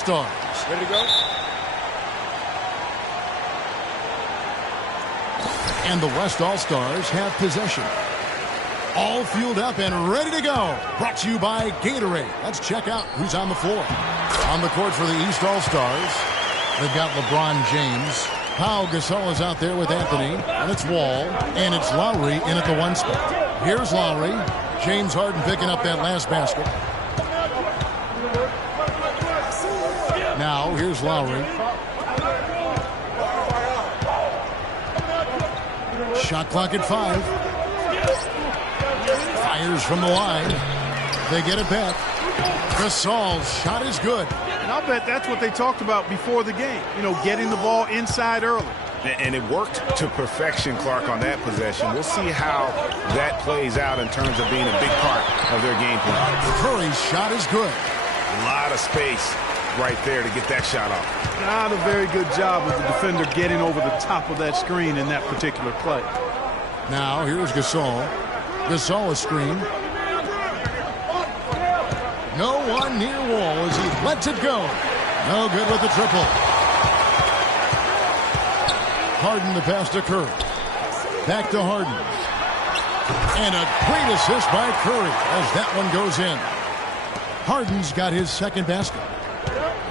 Stars. Ready to go? And the West All-Stars have possession. All fueled up and ready to go. Brought to you by Gatorade. Let's check out who's on the floor. On the court for the East All-Stars, they've got LeBron James. Pau Gasol is out there with Anthony. And it's Wall. And it's Lowry in at the 1 spot. Here's Lowry. James Harden picking up that last basket. Now, here's Lowry. Shot clock at 5. Fires from the line. They get it back. Gasol's shot is good. And I'll bet that's what they talked about before the game. You know, getting the ball inside early. And it worked to perfection, Clark, on that possession. We'll see how that plays out in terms of being a big part of their game plan. Curry's shot is good. A lot of space right there to get that shot off. Not a very good job of the defender getting over the top of that screen in that particular play. Now, here's Gasol. Gasol a screen. No one near Wall as he lets it go. No good with the triple. Harden the pass to Curry. Back to Harden. And a great assist by Curry as that one goes in. Harden's got his second basket.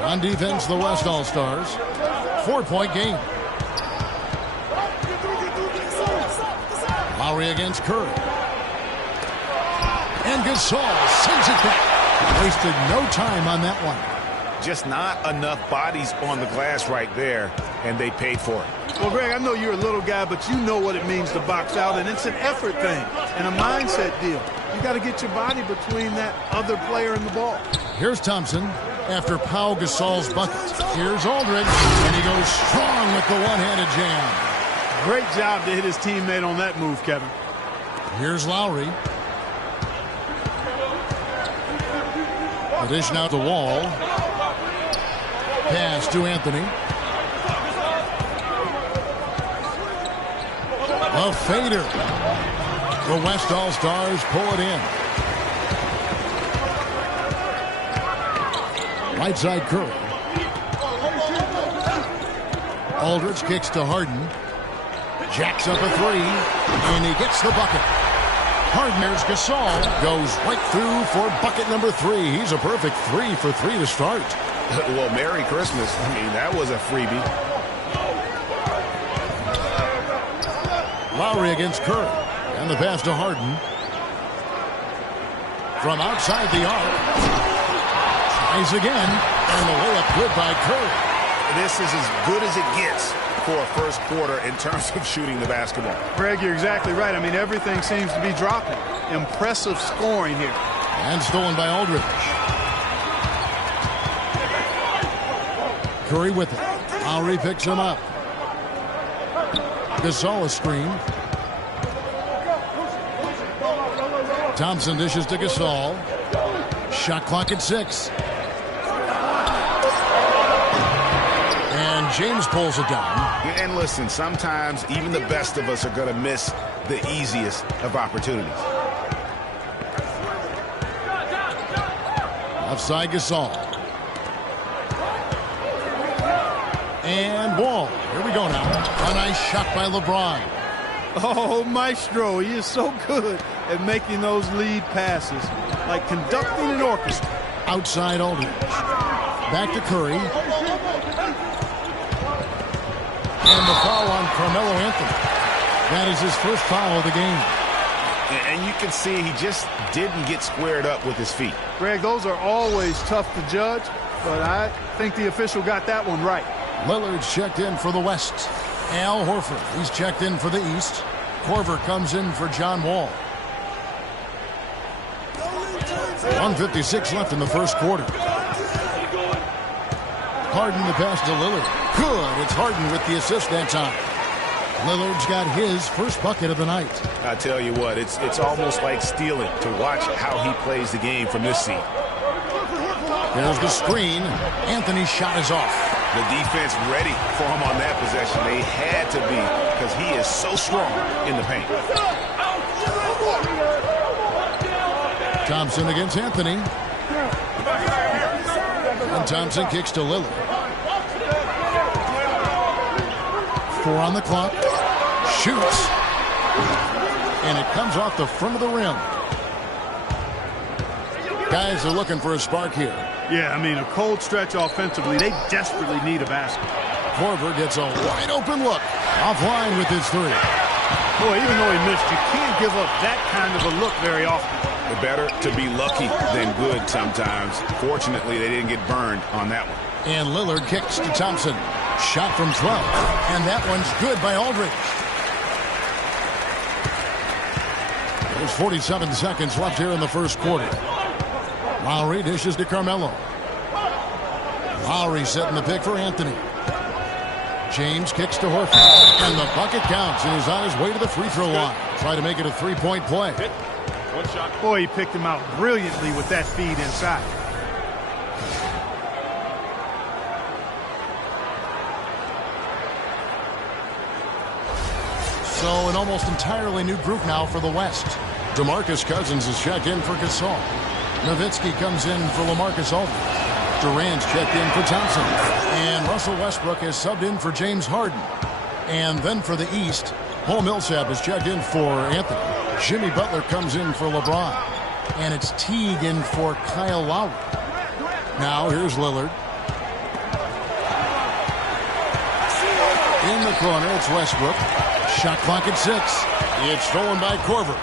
On defense, the West All-Stars. 4-point game. Lowry against Curry. And Gasol sends it back. Wasted no time on that one. Just not enough bodies on the glass right there, and they paid for it. Well, Greg, I know you're a little guy, but you know what it means to box out, and it's an effort thing and a mindset deal. You got to get your body between that other player and the ball. Here's Thompson after Pau Gasol's bucket. Here's Aldridge, and he goes strong with the one-handed jam. Great job to hit his teammate on that move, Kevin. Here's Lowry. Dish now to Wall. Pass to Anthony. A fader. The West All-Stars pull it in. Right side Curry. Aldridge kicks to Harden. Jacks up a 3. And he gets the bucket. Harden's Gasol goes right through for bucket number 3. He's a perfect 3 for 3 to start. Well, Merry Christmas. I mean, that was a freebie. Lowry against Curry. And the pass to Harden. From outside the arc. Tries again. And the layup good by Curry. This is as good as it gets for a first quarter in terms of shooting the basketball. Greg, you're exactly right. I mean, everything seems to be dropping. Impressive scoring here. And stolen by Aldridge. Curry with it. Lowry picks him up. Gasol a screen. Thompson dishes to Gasol. Shot clock at 6. And James pulls it down. And listen, sometimes even the best of us are going to miss the easiest of opportunities. Offside Gasol. And Wall. Here we go now. A nice shot by LeBron. Oh, Maestro, he is so good at making those lead passes. Like conducting an orchestra. Outside Aldridge. Back to Curry. And the foul on Carmelo Anthony. That is his first foul of the game. And you can see he just didn't get squared up with his feet. Greg, those are always tough to judge, but I think the official got that one right. Lillard's checked in for the West. Al Horford, he's checked in for the East. Korver comes in for John Wall. 1:56 left in the first quarter. Harden the pass to Lillard. Good. It's Harden with the assist that time. Lillard's got his first bucket of the night. I tell you what, it's almost like stealing to watch how he plays the game from this seat. There's the screen. Anthony's shot is off. The defense ready for him on that possession. They had to be because he is so strong in the paint. Thompson against Anthony. And Thompson kicks to Lillard. 4 on the clock. Shoots. And it comes off the front of the rim. Guys are looking for a spark here. Yeah, I mean, a cold stretch offensively. They desperately need a basket. Korver gets a wide open look. Offline with his 3. Boy, even though he missed, you can't give up that kind of a look very often. Better to be lucky than good sometimes. Fortunately, they didn't get burned on that one. And Lillard kicks to Thompson. Shot from 12. And that one's good by Aldridge. There's 47 seconds left here in the first quarter. Lowry dishes to Carmelo. Lowry setting the pick for Anthony. James kicks to Horford. And the bucket counts, and he's on his way to the free throw line. Try to make it a 3-point play. Boy, he picked him out brilliantly with that feed inside. So an almost entirely new group now for the West. DeMarcus Cousins is checked in for Gasol. Nowitzki comes in for LaMarcus Aldridge. Durant's checked in for Thompson. And Russell Westbrook is subbed in for James Harden. And then for the East, Paul Millsap is checked in for Anthony. Jimmy Butler comes in for LeBron. And it's Teague in for Kyle Lowry. Now here's Lillard. In the corner, it's Westbrook. Shot clock at 6. It's stolen by Korver.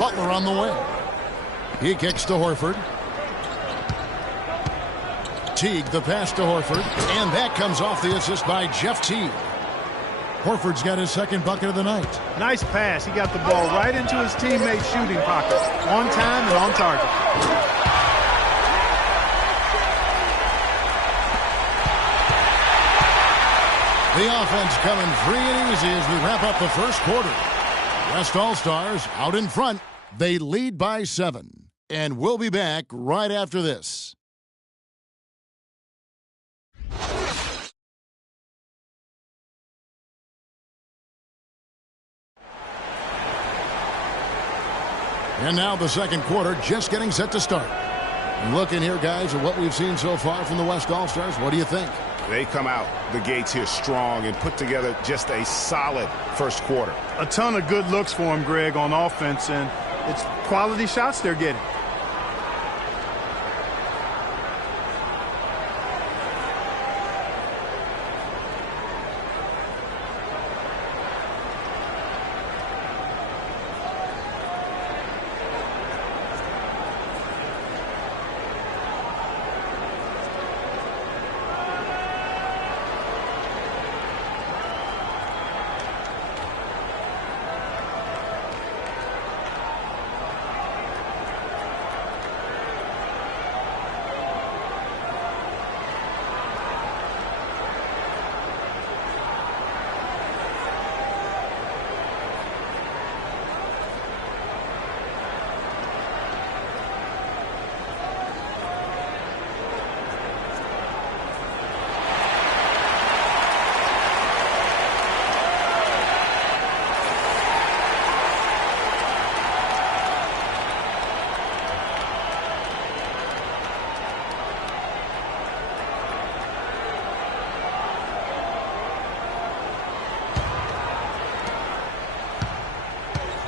Butler on the way. He kicks to Horford. Teague, the pass to Horford. And that comes off the assist by Jeff Teague. Horford's got his second bucket of the night. Nice pass. He got the ball right into his teammate's shooting pocket. On time and on target. The offense coming free and easy as we wrap up the first quarter. West All-Stars out in front. They lead by 7. And we'll be back right after this. And now the second quarter just getting set to start. Looking here, guys, at what we've seen so far from the West All-Stars, what do you think? They come out the gates here strong and put together just a solid first quarter. A ton of good looks for him, Greg, on offense, and it's quality shots they're getting.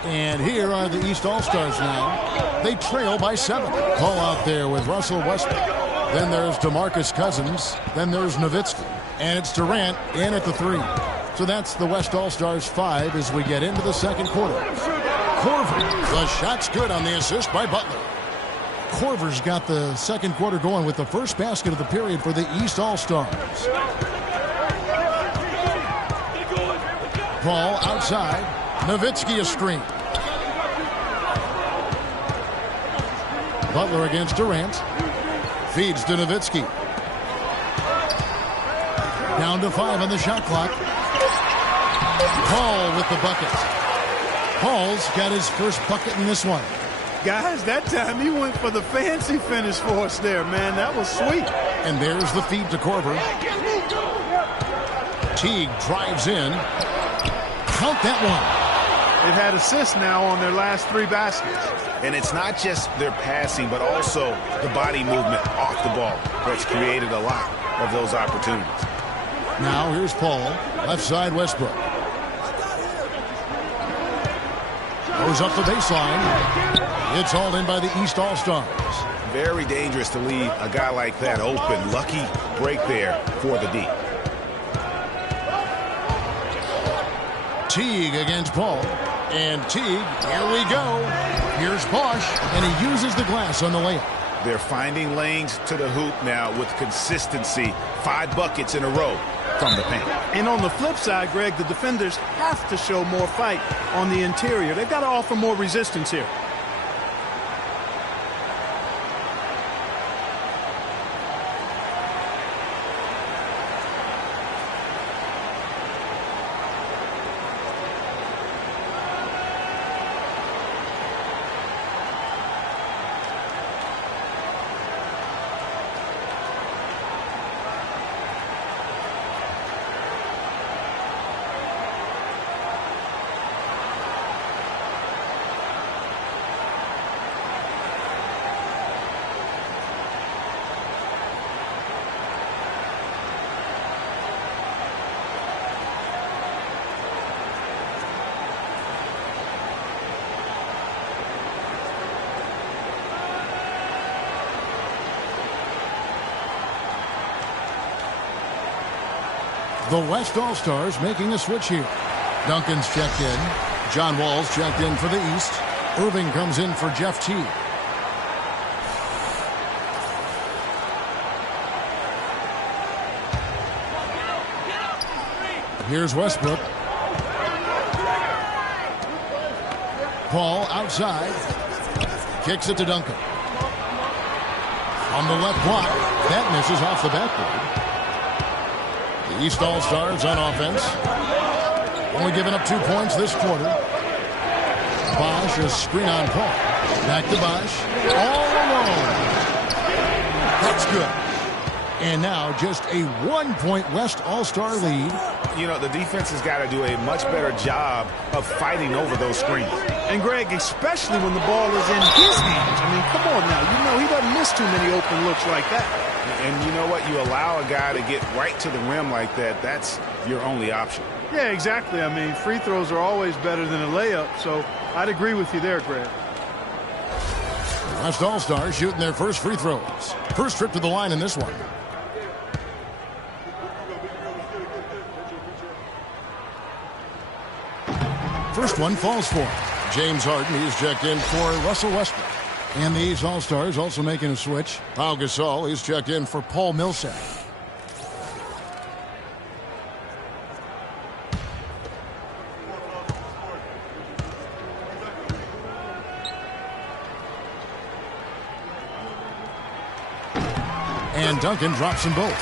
And here are the East All-Stars now. They trail by 7. Call out there with Russell Westbrook. Then there's DeMarcus Cousins. Then there's Nowitzki. And it's Durant in at the 3. So that's the West All-Stars 5 as we get into the second quarter. Korver, the shot's good on the assist by Butler. Korver's got the second quarter going with the first basket of the period for the East All-Stars. Ball outside. Nowitzki a screen. Butler against Durant. Feeds to Nowitzki. Down to 5 on the shot clock. Paul with the bucket. Paul's got his first bucket in this one. Guys, that time he went for the fancy finish for us there, man. That was sweet. And there's the feed to Korver. Teague drives in. Count that one. They've had assists now on their last 3 baskets. And it's not just their passing, but also the body movement off the ball that's created a lot of those opportunities. Now here's Paul, left side Westbrook. Goes up the baseline. It's hauled in by the East All-Stars. Very dangerous to leave a guy like that open. Lucky break there for the D. Teague against Paul. And Teague, here we go. Here's Bosch, and he uses the glass on the layup. They're finding lanes to the hoop now with consistency. 5 buckets in a row from the paint. And on the flip side, Greg, the defenders have to show more fight on the interior. They've got to offer more resistance here. The West All-Stars making a switch here. Duncan's checked in. John Wall's checked in for the East. Irving comes in for Jeff Teague. Here's Westbrook. Paul outside. Kicks it to Duncan. On the left block. That misses off the backboard. The East All-Stars on offense. Only giving up 2 points this quarter. Bosch, a screen on Paul. Back to Bosch. All alone. That's good. And now just a 1-point West All-Star lead. You know, the defense has got to do a much better job of fighting over those screens. And, Greg, especially when the ball is in his hands. I mean, come on now. You know, he doesn't miss too many open looks like that. And you know what? You allow a guy to get right to the rim like that, that's your only option. Yeah, exactly. I mean, free throws are always better than a layup, so I'd agree with you there, Greg. West All-Stars shooting their first free throws. First trip to the line in this one. First one falls for James Harden. He's checked in for Russell Westbrook. And the East All-Stars also making a switch. Pau Gasol, he's checked in for Paul Millsap. And Duncan drops them both.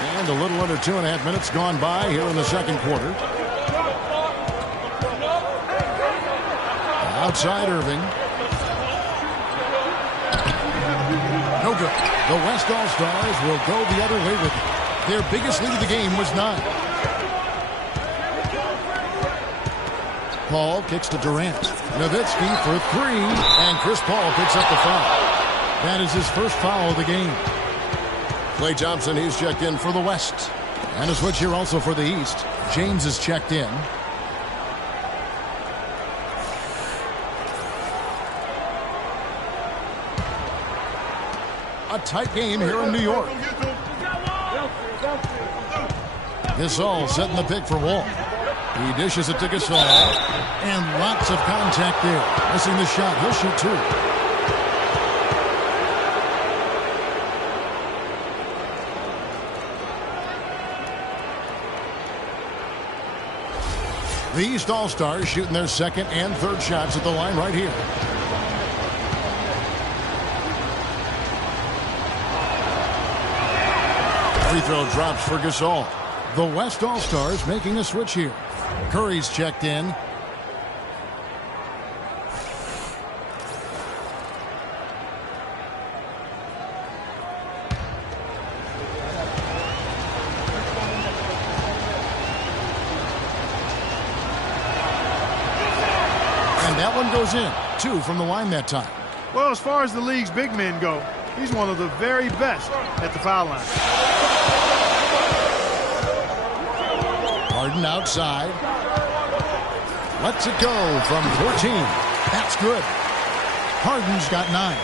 And a little under 2.5 minutes gone by here in the second quarter. Outside Irving. No good. The West All-Stars will go the other way with it. Their biggest lead of the game was 9. Paul kicks to Durant. Nowitzki for 3, and Chris Paul picks up the foul. That is his first foul of the game. Klay Thompson, he's checked in for the West. And a switch here also for the East. James is checked in. A tight game here in New York. Gasol setting the pick for Wall. He dishes it to Gasol. And lots of contact there. Missing the shot. He'll shoot 2. The East All-Stars shooting their second and third shots at the line right here. Free throw drops for Gasol. The West All-Stars making a switch here. Curry's checked in. one goes in. 2 from the line that time. Well, as far as the league's big men go, he's one of the very best at the foul line. Harden outside. Lets it go from 14. That's good. Harden's got 9.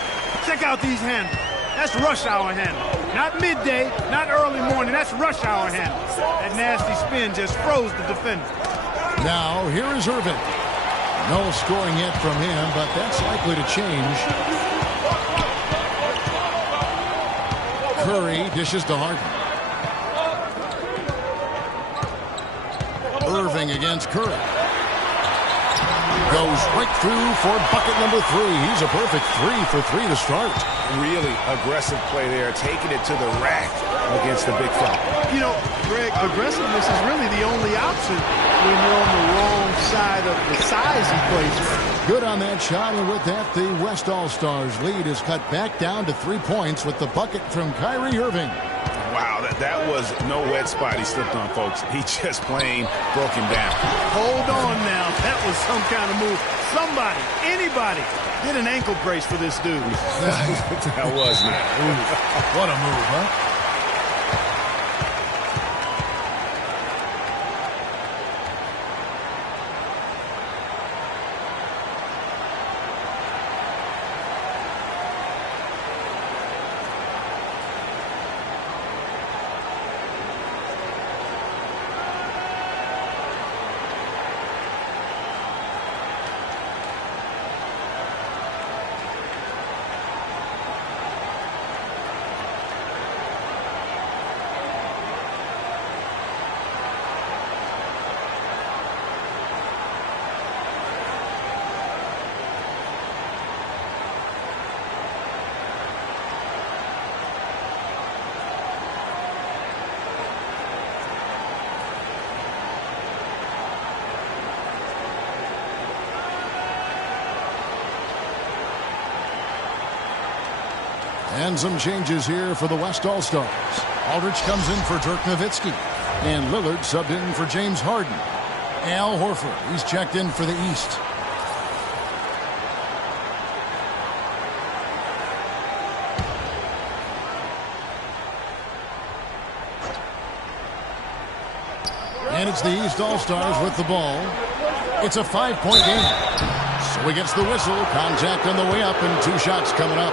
Check out these handles. That's rush hour handle. Not midday, not early morning. That's rush hour handle. That nasty spin just froze the defender. Now, here is Irving. No scoring yet from him, but that's likely to change. Curry dishes to Harden. Irving against Curry. Goes right through for bucket number 3. He's a perfect 3 for 3 to start. Really aggressive play there, taking it to the rack against the big fella. You know, Greg, aggressiveness is really the only option when you're on the wrong side of the size he plays with. Good on that shot, and with that, the West All-Stars lead is cut back down to 3 points with the bucket from Kyrie Irving. Wow, that was no wet spot he slipped on, folks. He just plain broke him down. Hold on now. That was some kind of move. Somebody, anybody, did an ankle brace for this dude. That was not. What a move, huh? And some changes here for the West All-Stars. Aldridge comes in for Dirk Nowitzki. And Lillard subbed in for James Harden. Al Horford, he's checked in for the East. And it's the East All-Stars with the ball. It's a 5-point game. So he gets the whistle. Contact on the way up and 2 shots coming up.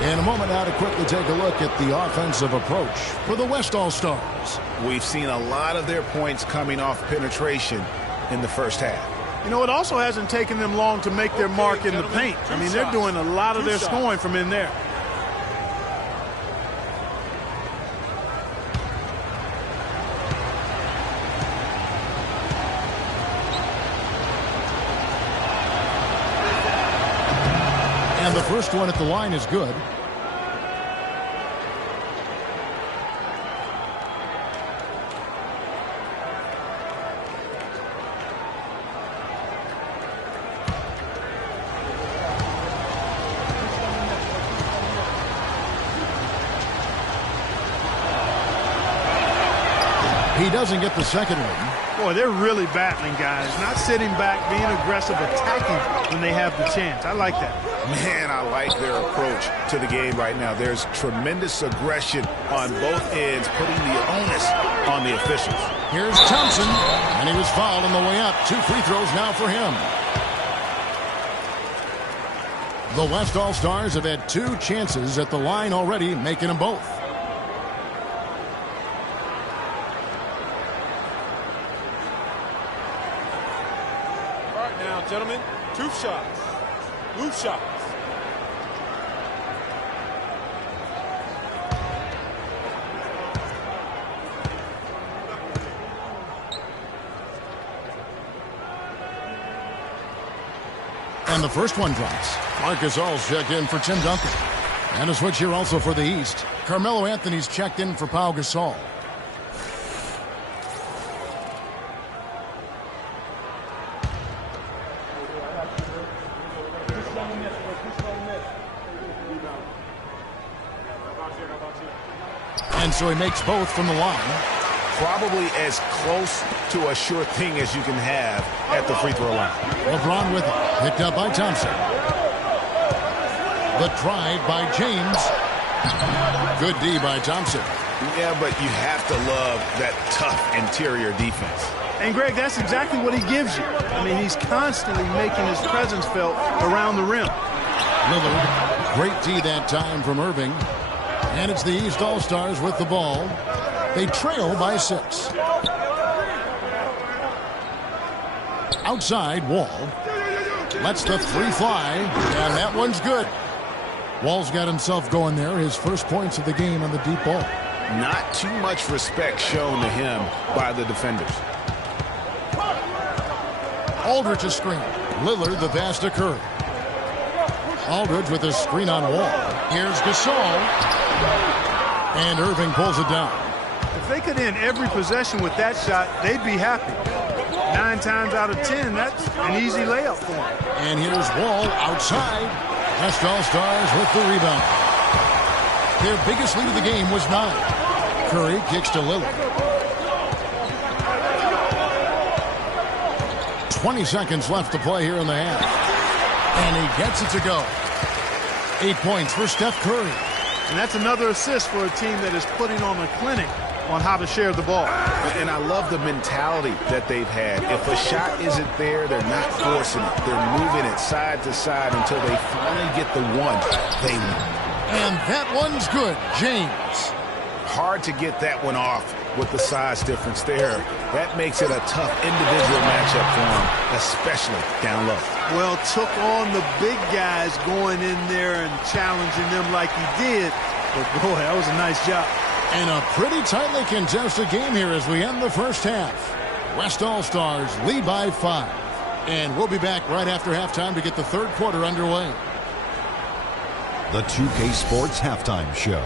In a moment now to quickly take a look at the offensive approach for the West All-Stars. We've seen a lot of their points coming off penetration in the first half. You know, it also hasn't taken them long to make their mark in the paint. I mean, they're doing a lot of their scoring from in there. And the first one at the line is good. He doesn't get the second one. Boy, they're really battling, guys. Not sitting back, being aggressive, attacking when they have the chance. I like that. Man, I like their approach to the game right now. There's tremendous aggression on both ends, putting the onus on the officials. Here's Thompson, and he was fouled on the way up. 2 free throws now for him. The West All-Stars have had 2 chances at the line already, making them both. Gentlemen, 2 shots. Loose shots. And the first one drops. Marcus All's checked in for Tim Duncan. And a switch here also for the East. Carmelo Anthony's checked in for Pau Gasol. And so he makes both from the line. probably as close to a sure thing as you can have at the free throw line. LeBron with it. Picked up by Thompson. The drive by James. Good D by Thompson. Yeah, but you have to love that tough interior defense. And, Greg, that's exactly what he gives you. I mean, he's constantly making his presence felt around the rim. Lillard, great D that time from Irving. And it's the East All-Stars with the ball. They trail by 6. Outside, Wall. Lets the three fly, and that one's good. Wall's got himself going there. His first points of the game on the deep ball. Not too much respect shown to him by the defenders. Aldridge a screen. Lillard the pass to Curry. Aldridge with a screen on Wall. Here's Gasol. And Irving pulls it down. If they could end every possession with that shot, they'd be happy. 9 times out of 10, that's an easy layup for them. And here's Wall outside. West All-Stars with the rebound. Their biggest lead of the game was 9. Curry kicks to Lillard. 20 seconds left to play here in the half. And he gets it to go. 8 points for Steph Curry. And that's another assist for a team that is putting on a clinic on how to share the ball. And I love the mentality that they've had. If a shot isn't there, they're not forcing it. They're moving it side to side until they finally get the one they want. And that one's good. James. Hard to get that one off with the size difference there. That makes it a tough individual matchup for him, especially down low. Well, took on the big guys going in there and challenging them like he did. But, boy, that was a nice job. And a pretty tightly contested game here as we end the first half. West All-Stars lead by 5. And we'll be back right after halftime to get the third quarter underway. The 2K Sports Halftime Show.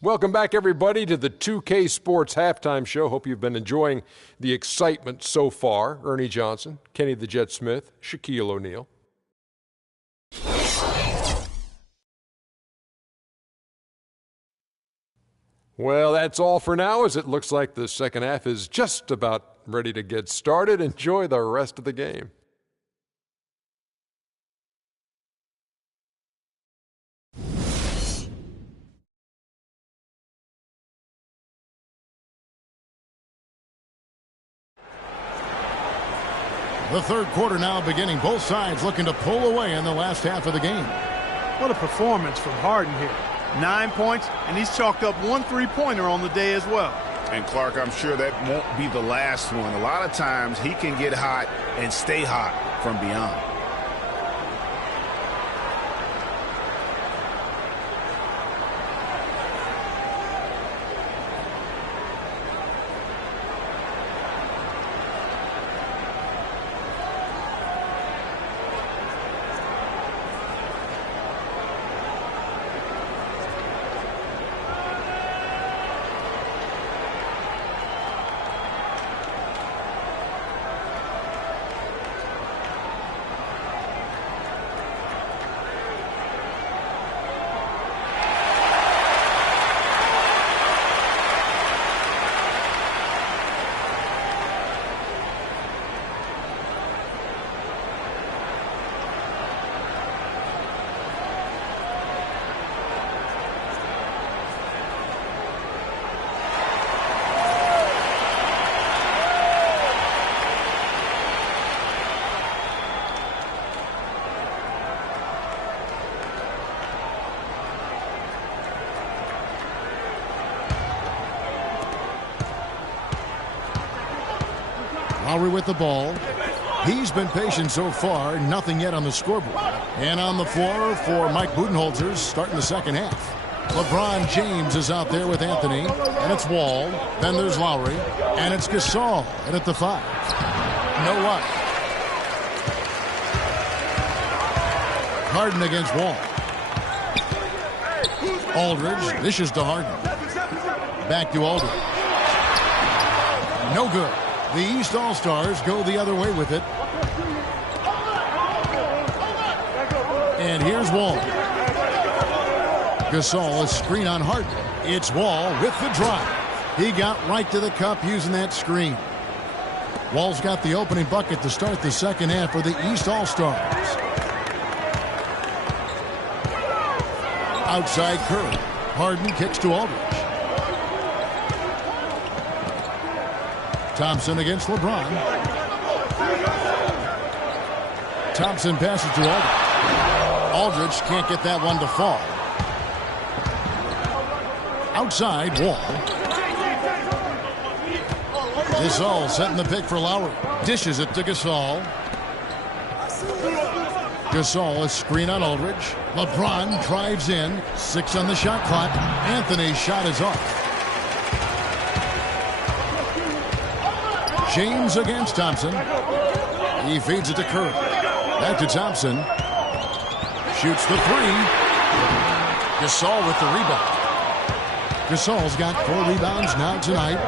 Welcome back, everybody, to the 2K Sports Halftime Show. Hope you've been enjoying the excitement so far. Ernie Johnson, Kenny the Jet Smith, Shaquille O'Neal. Well, that's all for now, as it looks like the second half is just about ready to get started. Enjoy the rest of the game. The third quarter now beginning. Both sides looking to pull away in the last half of the game. What a performance from Harden here. 9 points, and he's chalked up 1 3-pointer on the day as well. And, Clark, I'm sure that won't be the last one. A lot of times he can get hot and stay hot from beyond. Lowry with the ball. He's been patient so far. Nothing yet on the scoreboard. And on the floor for Mike Budenholzer starting the second half. LeBron James is out there with Anthony. And it's Wall. Then there's Lowry. And it's Gasol. And at the 5. No luck. Harden against Wall. Aldridge. Dishes to Harden. Back to Aldridge. No good. The East All-Stars go the other way with it. And here's Wall. Gasol, a screen on Harden. It's Wall with the drive. He got right to the cup using that screen. Wall's got the opening bucket to start the second half for the East All-Stars. Outside Curry. Harden kicks to Aldridge. Thompson against LeBron. Thompson passes to Aldridge. Aldridge can't get that one to fall. Outside, Wall. Gasol setting the pick for Lowry. Dishes it to Gasol. Gasol, a screen on Aldridge. LeBron drives in. 6 on the shot clock. Anthony's shot is off. James against Thompson. He feeds it to Curry. Back to Thompson. Shoots the 3. Gasol with the rebound. Gasol's got 4 rebounds now tonight.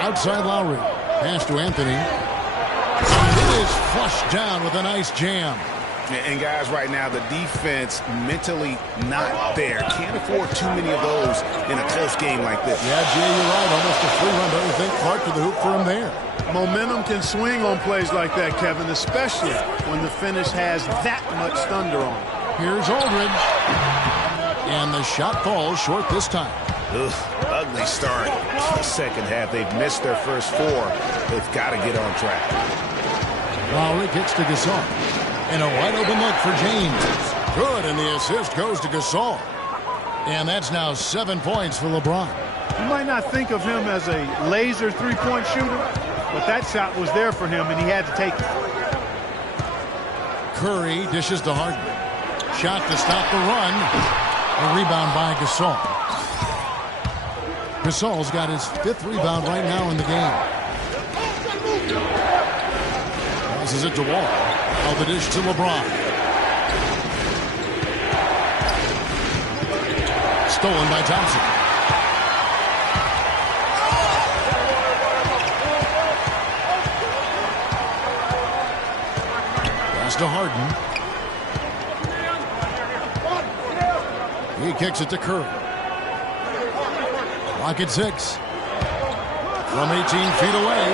Outside Lowry. Pass to Anthony. It is flushed down with a nice jam. And guys, right now, the defense mentally not there. Can't afford too many of those in a close game like this. Yeah, Jay, you're right. Almost a free run. Don't you think? Clark to the hoop for him there. Momentum can swing on plays like that, Kevin, especially when the finish has that much thunder on it. Here's Aldridge. And the shot falls short this time. Ugh, ugly start. Second half, they've missed their first 4. They've got to get on track. Lowry kicks to Gasol. And a wide open look for James. Good, and the assist goes to Gasol. And that's now 7 points for LeBron. You might not think of him as a laser three-point shooter, but that shot was there for him, and he had to take it. Curry dishes to Harden. Shot to stop the run. A rebound by Gasol. Gasol's got his 5th rebound right now in the game. Passes it to Wall. Now the dish to LeBron. Stolen by Thompson. Pass to Harden. He kicks it to Curry. Clock at 6. From 18 feet away.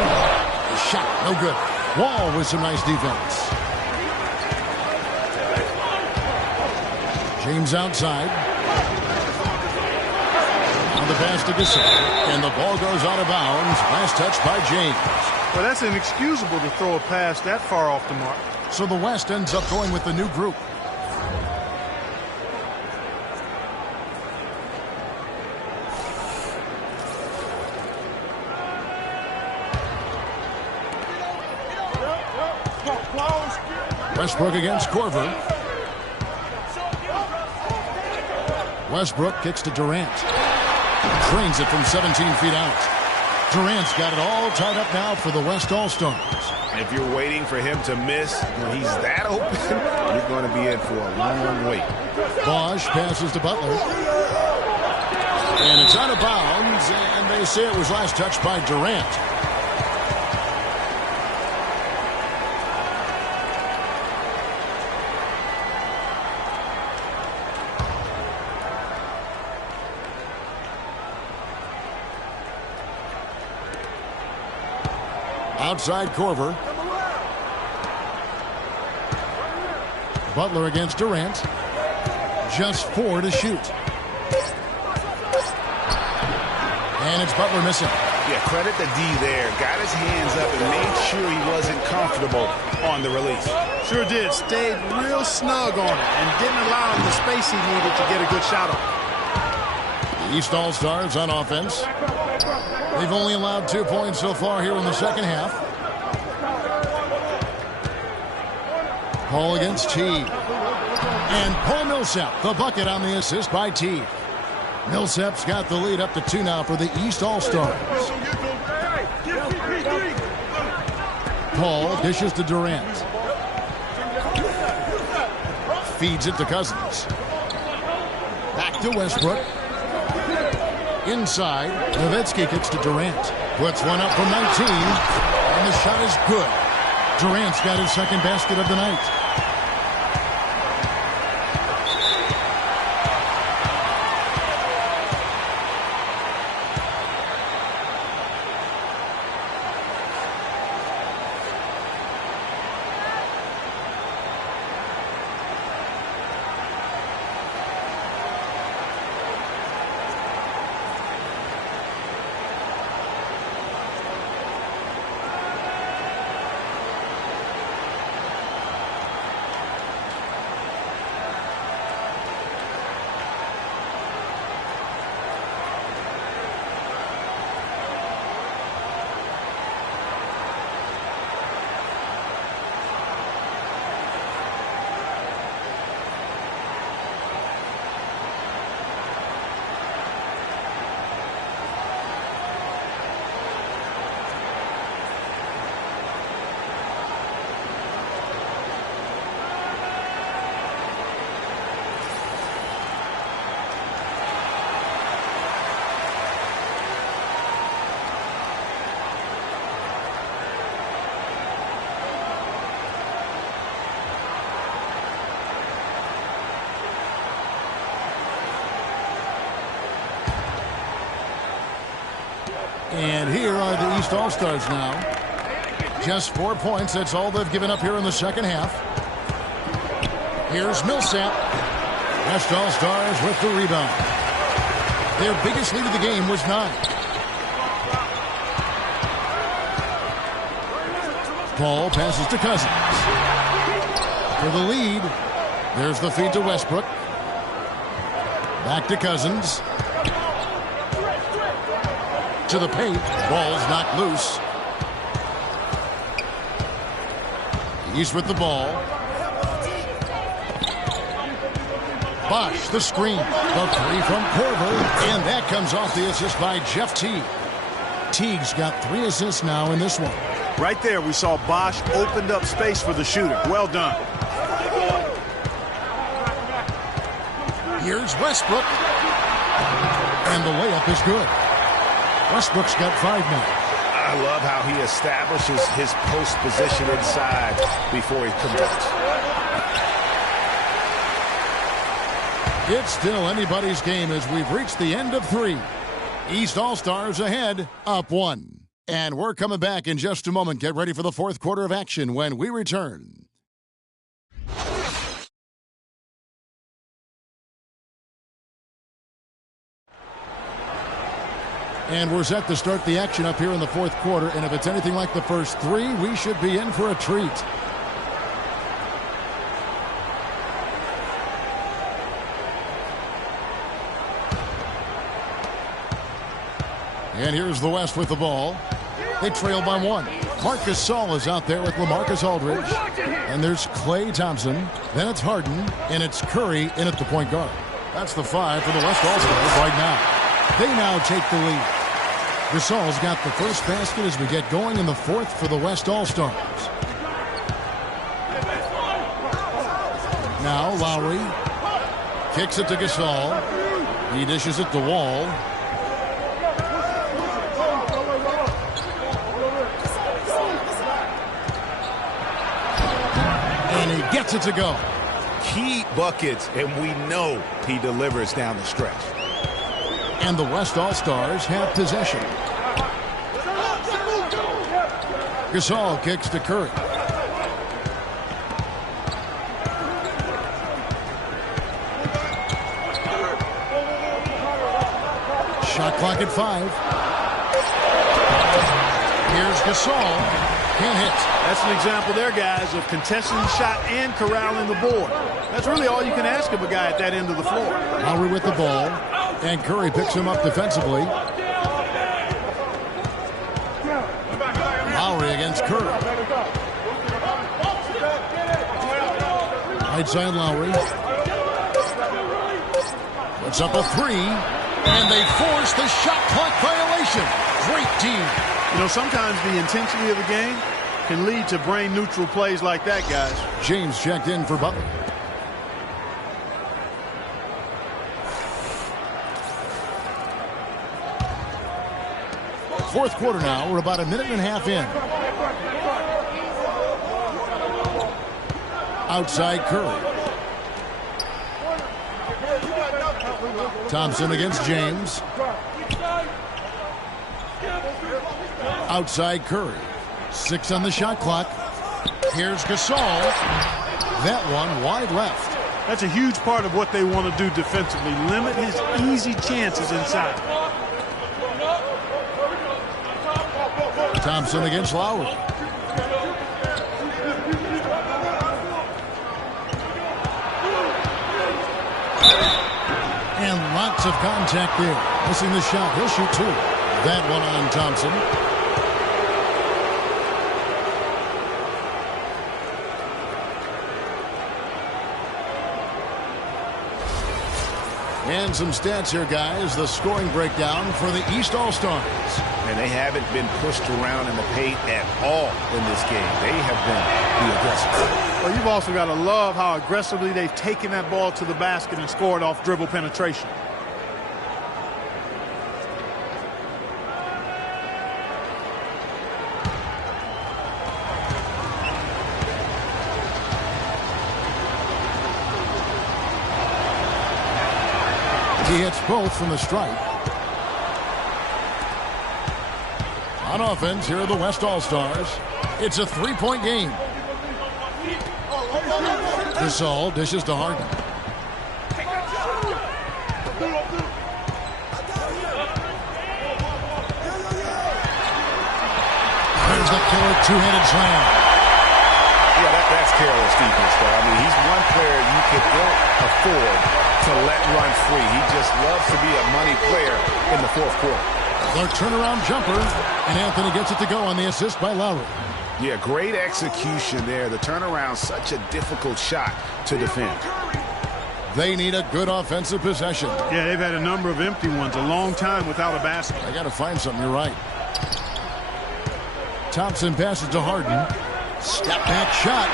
The shot, no good. Wall with some nice defense. James outside. On the pass to Gasol. And the ball goes out of bounds. Last touch by James. Well, that's inexcusable to throw a pass that far off the mark. So the West ends up going with the new group. Westbrook against Korver. Westbrook kicks to Durant. Trains it from 17 feet out. Durant's got it all tied up now for the West All-Stars. If you're waiting for him to miss when he's that open, you're going to be in for a long wait. Bosch passes to Butler. And it's out of bounds, and they say it was last touched by Durant. Outside Korver. Butler against Durant. Just 4 to shoot. And it's Butler missing. Yeah, credit the D there. Got his hands up and made sure he wasn't comfortable on the release. Sure did. Stayed real snug on it and didn't allow him the space he needed to get a good shot on. The East All-Stars on offense. They've only allowed 2 points so far here in the second half. Paul against Teague. And Paul Millsap, the bucket on the assist by Teague. Millsap's got the lead up to 2 now for the East All-Stars. Paul dishes to Durant. Feeds it to Cousins. Back to Westbrook. Inside, Nowitzki kicks to Durant. Puts one up from 19, and the shot is good. Durant's got his second basket of the night. And here are the East All-Stars now. Just 4 points. That's all they've given up here in the second half. Here's Millsap. West All-Stars with the rebound. Their biggest lead of the game was 9. Paul passes to Cousins. For the lead, there's the feed to Westbrook. Back to Cousins. To the paint. Ball's knocked loose. He's with the ball. Bosch, the screen. The three from Korver. And that comes off the assist by Jeff Teague. Teague's got 3 assists now in this one. Right there, we saw Bosch opened up space for the shooter. Well done. Here's Westbrook. And the layup is good. Westbrook's got 5 now. I love how he establishes his post position inside before he converts. It's still anybody's game as we've reached the end of 3. East All-Stars ahead, up 1. And we're coming back in just a moment. Get ready for the fourth quarter of action when we return. And we're set to start the action up here in the fourth quarter. And if it's anything like the first 3, we should be in for a treat. And here's the West with the ball. They trail by 1. Marcus Saul is out there with LaMarcus Aldridge. And there's Klay Thompson. Then it's Harden. And it's Curry in at the point guard. That's the 5 for the West All-Stars right now. They now take the lead. Gasol's got the first basket as we get going in the fourth for the West All-Stars. Now Lowry kicks it to Gasol. He dishes it to Wall. And he gets it to go. Key buckets, and we know he delivers down the stretch. And the West All-Stars have possession. Gasol kicks to Curry. Shot clock at 5. Here's Gasol. Can't hit. That's an example there, guys, of contesting the shot and corralling the board. That's really all you can ask of a guy at that end of the floor. Lowry with the ball. And Curry picks him up defensively. Lowry against Curry. Right side Lowry. Puts up a 3. And they force the shot clock violation. Great team. You know, sometimes the intensity of the game can lead to brain-neutral plays like that, guys. James checked in for Butler. Fourth quarter now. We're about a minute and a half in. Outside Curry. Thompson against James. Outside Curry. 6 on the shot clock. Here's Gasol. That one wide left. That's a huge part of what they want to do defensively. Limit his easy chances inside. Thompson against Lowry. And lots of contact there. Missing the shot. He'll shoot 2. That one on Thompson. And some stats here, guys. The scoring breakdown for the East All-Stars. And they haven't been pushed around in the paint at all in this game. They have been the aggressors. Well, you've also got to love how aggressively they've taken that ball to the basket and scored off dribble penetration. He hits both from the stripe. On offense, here are the West All-Stars. It's a three-point game. Gasol dishes to Harden. There's the killer two-handed slam. Yeah, that's careless defense, though. I mean, he's one player you could ill afford to let run free. He just loves to be a money player in the fourth quarter. Their turnaround jumper, and Anthony gets it to go on the assist by Lowry. Yeah, great execution there. The turnaround, such a difficult shot to defend. They need a good offensive possession. Yeah, they've had a number of empty ones, a long time without a basket. I got to find something, you're right. Thompson passes to Harden. Step back shot.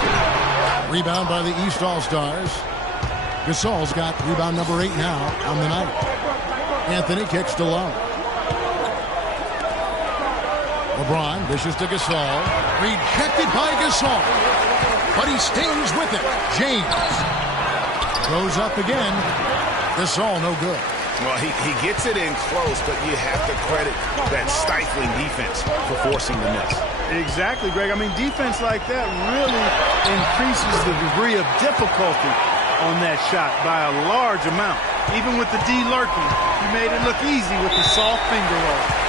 Rebound by the East All-Stars. Gasol's got rebound number 8 now on the night. Anthony kicks to Lowry. LeBron dishes to Gasol. Rejected by Gasol. But he stays with it. James goes up again. Gasol no good. Well, he gets it in close, but you have to credit that stifling defense for forcing the miss. Exactly, Greg. I mean, defense like that really increases the degree of difficulty on that shot by a large amount. Even with the D lurking, he made it look easy with the soft finger roll.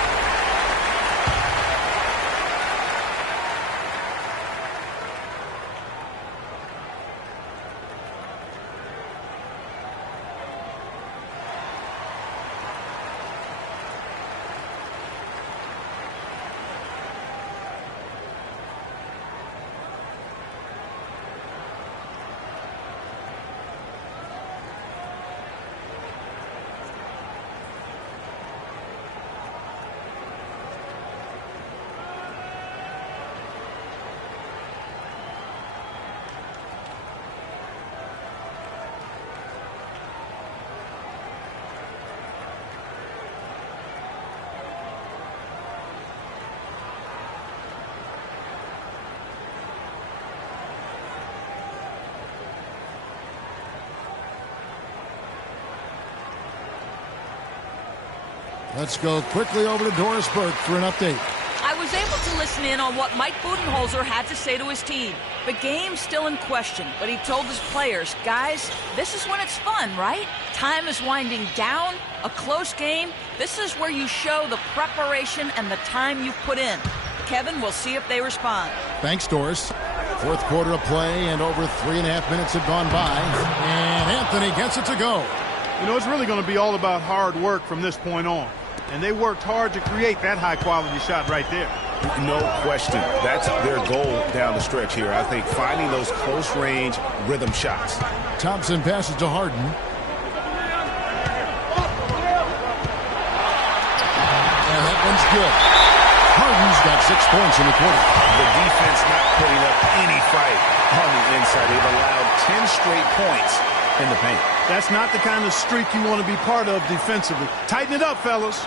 Let's go quickly over to Doris Burke for an update. I was able to listen in on what Mike Budenholzer had to say to his team. The game's still in question, but he told his players, guys, this is when it's fun, right? Time is winding down, a close game. This is where you show the preparation and the time you've put in. Kevin, we'll see if they respond. Thanks, Doris. Fourth quarter of play, and over 3.5 minutes have gone by. And Anthony gets it to go. You know, it's really going to be all about hard work from this point on. And they worked hard to create that high-quality shot right there. No question. That's their goal down the stretch here. I think finding those close-range rhythm shots. Thompson passes to Harden. And that one's good. Harden's got 6 points in the quarter. The defense not putting up any fight on the inside. They've allowed 10 straight points in the paint. That's not the kind of streak you want to be part of defensively. Tighten it up, fellas.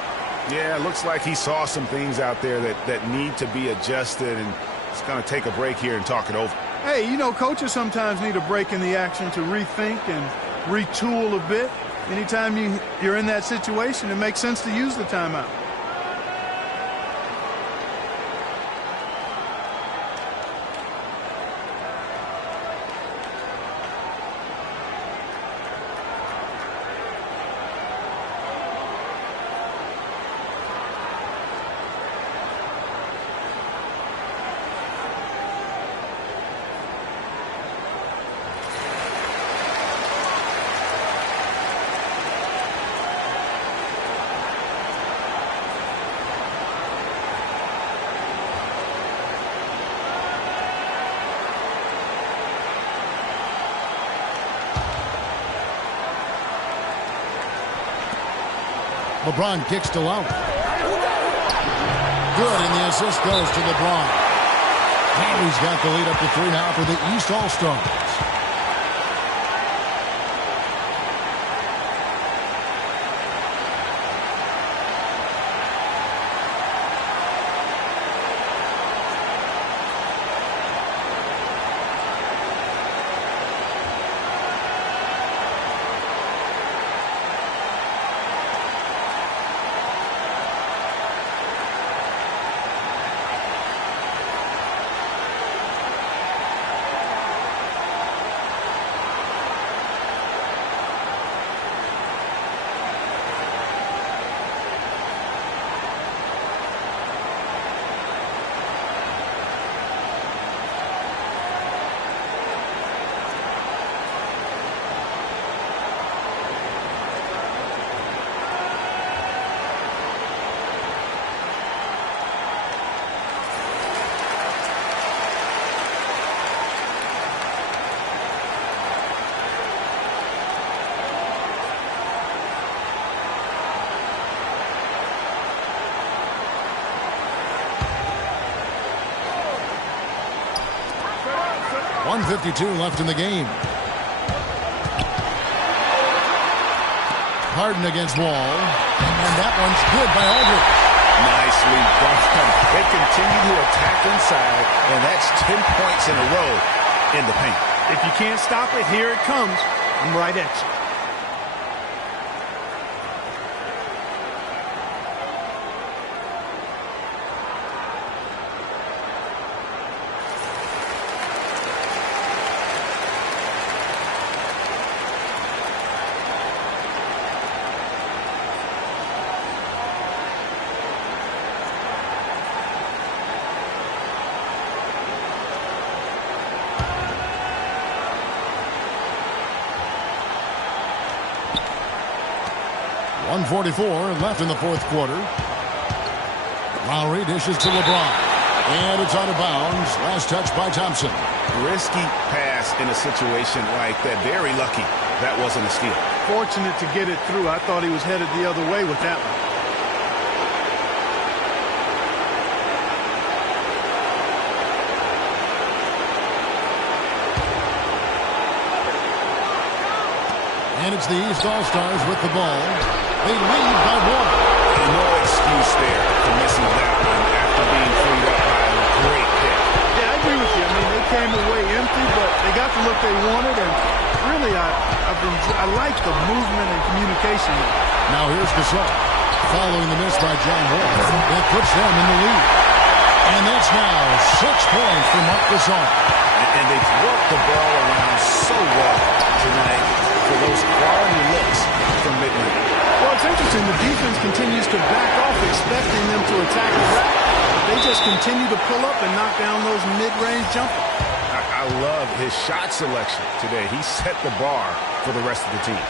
Yeah, it looks like he saw some things out there that need to be adjusted, and it's going to take a break here and talk it over. Hey, you know, coaches sometimes need a break in the action to rethink and retool a bit. Anytime you're in that situation, it makes sense to use the timeout. LeBron kicks to Lowry. Good, and the assist goes to LeBron. Lowry's got the lead up to 3 now for the East All-Stars. 1:52 left in the game. Harden against Wall. And that one's good by Aldridge. Nicely done. They continue to attack inside, and that's 10 points in a row in the paint. If you can't stop it, here it comes. I'm right at you. .144 left in the fourth quarter. Lowry dishes to LeBron. And it's out of bounds. Last touch by Thompson. Risky pass in a situation like that. Very lucky that wasn't a steal. Fortunate to get it through. I thought he was headed the other way with that one. And it's the East All-Stars with the ball. They lead by one. And no excuse there for missing that one after being freed up by a great pick. Yeah, I agree with you. I mean, they came away empty, but they got the look they wanted. And really, I like the movement and communication. Now here's Gasol. Following the miss by John Wall. That puts them in the lead. And that's now 6 points for Marc Gasol. And they've worked the ball around so well tonight for those quality looks from mid-range. Well, it's interesting. The defense continues to back off, expecting them to attack the rack. They just continue to pull up and knock down those mid-range jumpers. I love his shot selection today. He set the bar for the rest of the team.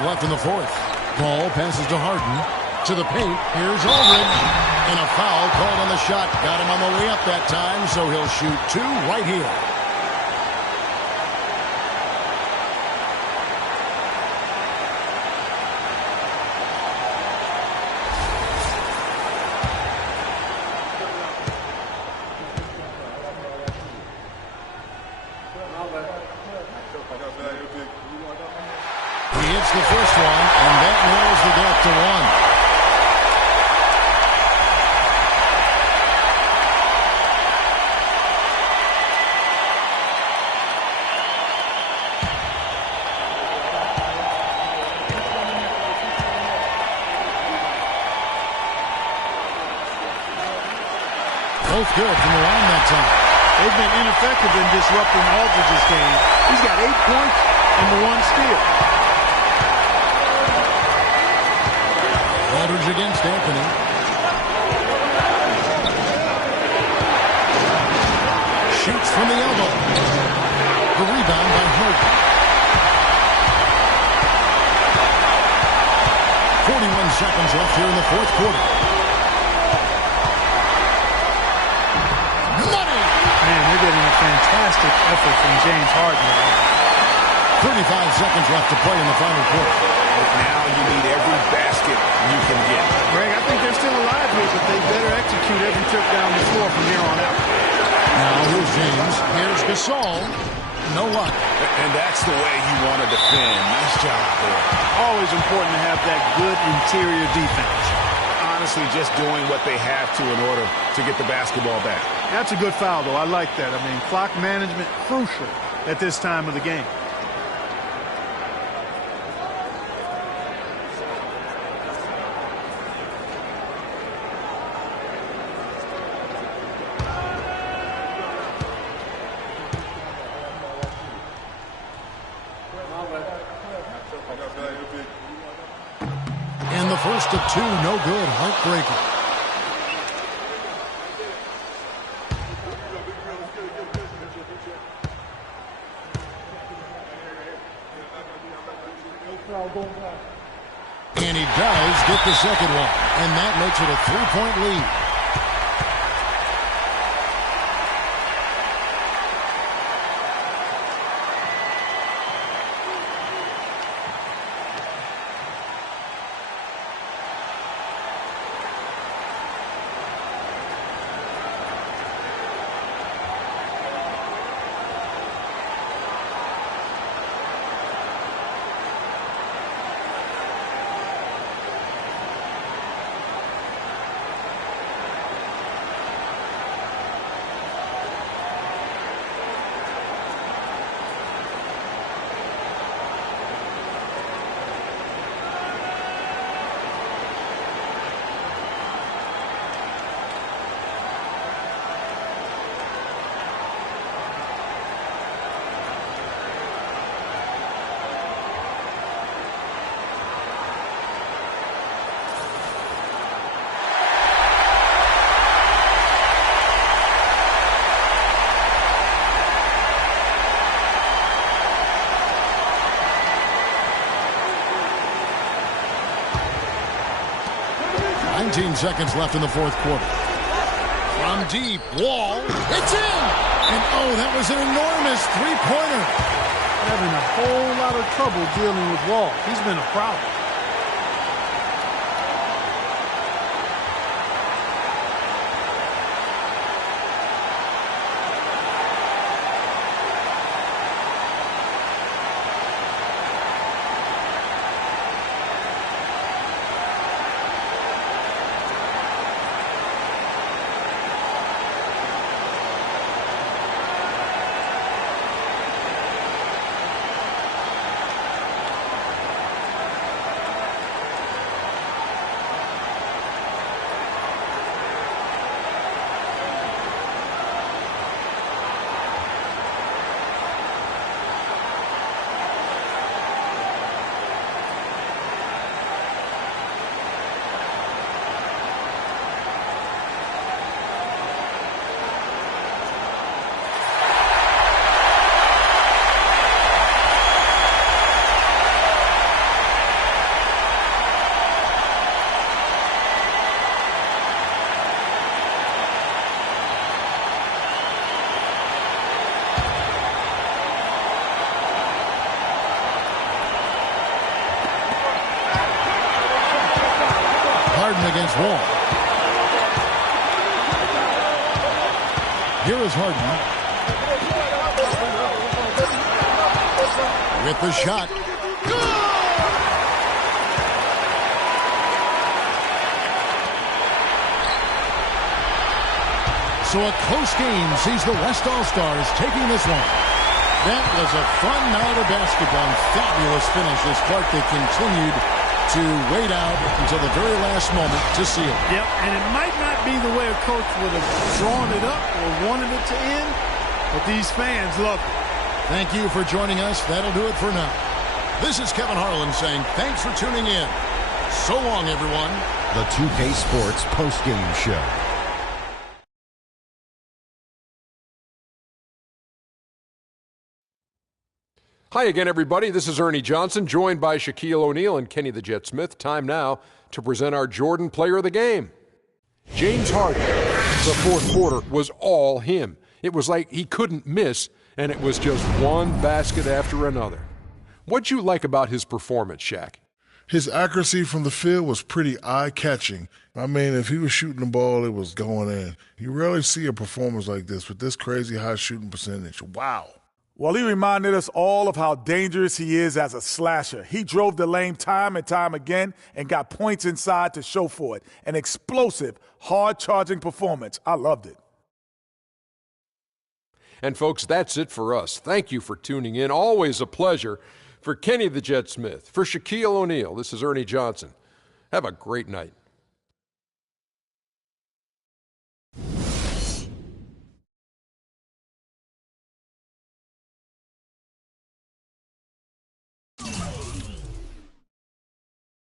Left in the fourth. Ball passes to Harden. To the paint. Here's Aldridge. And a foul called on the shot. Got him on the way up that time, so he'll shoot two right here. The first one, and that narrows the gap to one. Both good from the line that time. They've been ineffective in disrupting Aldridge's game. He's got 8 points and the 1 steal. Aldridge against Anthony. Shoots from the elbow. The rebound by Harden. 41 seconds left here in the fourth quarter. Money! Man, they're getting a fantastic effort from James Harden. 35 seconds left to play in the final quarter. Now you need every basket you can get. Greg, I think they're still alive here, but they better execute every trip down the floor from here on out. Now here's James. Here's Gasol. No luck. And that's the way you want to defend. Nice job there. Always important to have that good interior defense. Honestly, just doing what they have to in order to get the basketball back. That's a good foul, though. I like that. I mean, clock management crucial at this time of the game. And the first of two, no good. Heartbreaker. get the second one, and that makes it a 3-point lead. Seconds left in the fourth quarter. From deep, Wall, it's in! And oh, that was an enormous three-pointer. Having a whole lot of trouble dealing with Wall. He's been a problem. Against Wall. Here is Harden. With the shot. Good! So a close game sees the West All-Stars taking this one. That was a fun night of basketball. Fabulous finish as Clark, they continued to wait out until the very last moment to seal it. Yep, and it might not be the way a coach would have drawn it up or wanted it to end, but these fans love it. Thank you for joining us. That'll do it for now. This is Kevin Harlan saying thanks for tuning in. So long, everyone. The 2K Sports postgame show. Hi again, everybody. This is Ernie Johnson, joined by Shaquille O'Neal and Kenny the Jet Smith. Time now to present our Jordan Player of the Game. James Harden. The fourth quarter was all him. It was like he couldn't miss, and it was just one basket after another. What'd you like about his performance, Shaq? His accuracy from the field was pretty eye-catching. I mean, if he was shooting the ball, it was going in. You rarely see a performance like this with this crazy high shooting percentage. Wow. Well, he reminded us all of how dangerous he is as a slasher. He drove the lane time and time again and got points inside to show for it. An explosive, hard-charging performance. I loved it. And, folks, that's it for us. Thank you for tuning in. Always a pleasure. For Kenny the Jet Smith, for Shaquille O'Neal, this is Ernie Johnson. Have a great night.